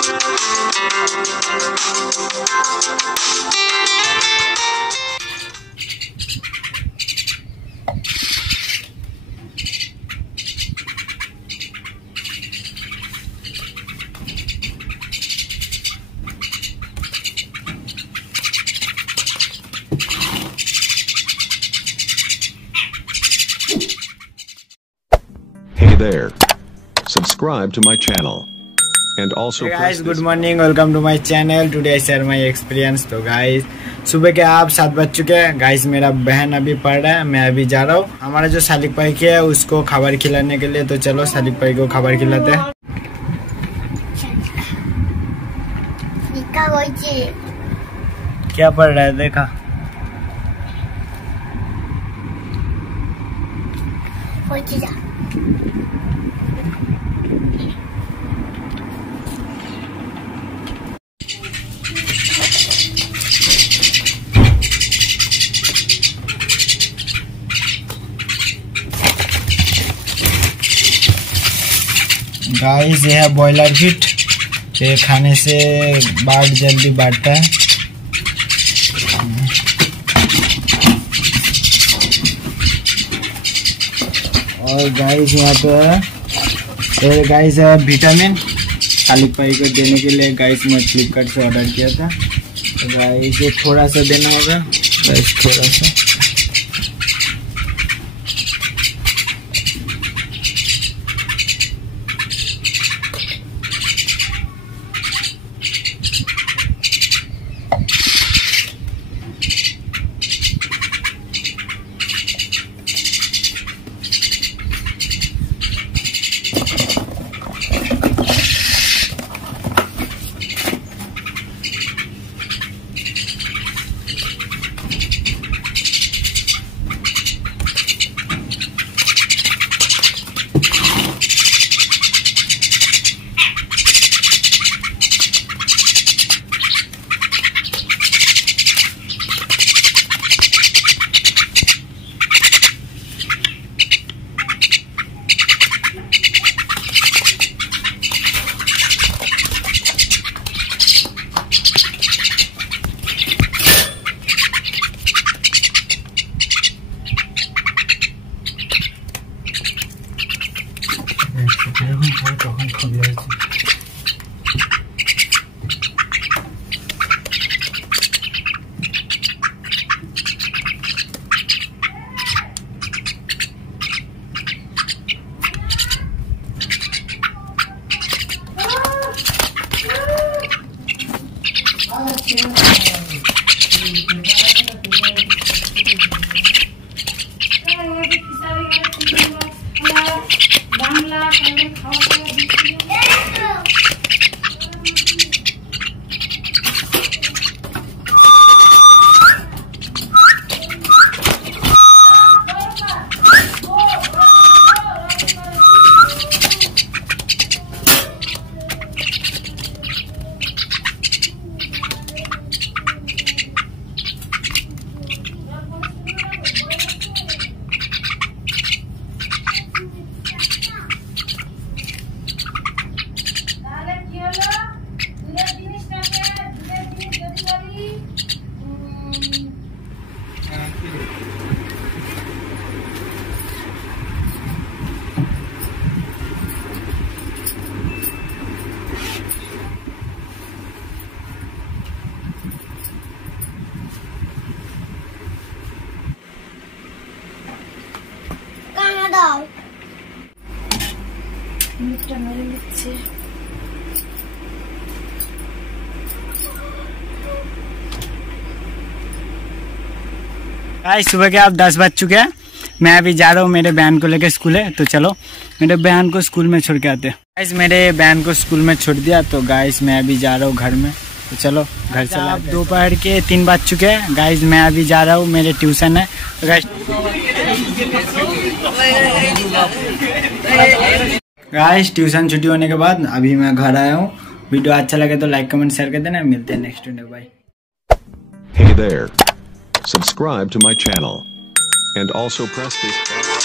There, subscribe to my channel and also hey guys, good morning, welcome to my channel. Today I share my experience. तो guys सुबह के आप 7 बज चुके हैं गाइस। मेरा बहन अभी पढ़ रहा है, मैं अभी जा रहा हूँ हमारा जो सालिक भाई है उसको खबर खिलाने के लिए। तो चलो सालिक भाई को खबर खिलाते हैं। क्या पढ़ रहा है देखा। गाइस ये है बॉयलर हीट, ये खाने से बाट जल्दी बढ़ता है। और गाइस यहाँ पे है गाइस विटामिन सालिक भाई को देने के लिए गाइस मैं फ्लिपकार्ट से ऑर्डर किया था। तो गाइस ये थोड़ा सा देना होगा गाइस, थोड़ा सा। দাও মিটটা মেরে নিচ্ছে। गाइस सुबह के आप 10 बज चुके हैं, मैं अभी जा रहा हूँ मेरे बहन को लेकर स्कूल है। तो चलो मेरे बहन को स्कूल में छोड़ के आते हैं। गाइस मेरे बहन को स्कूल में छोड़ दिया, तो गाइस मैं अभी जा रहा हूँ घर में। तो चलो घर से। आप दोपहर के 3 बज चुके हैं गाइस, मैं अभी जा रहा हूँ, मेरे ट्यूशन है। तो गाइस ट्यूशन छुट्टी होने के बाद अभी मैं घर आया हूँ। वीडियो अच्छा लगे तो लाइक कमेंट शेयर कर देना। मिलते हैं next video, bye. Hey there, subscribe to my channel and also press this bell.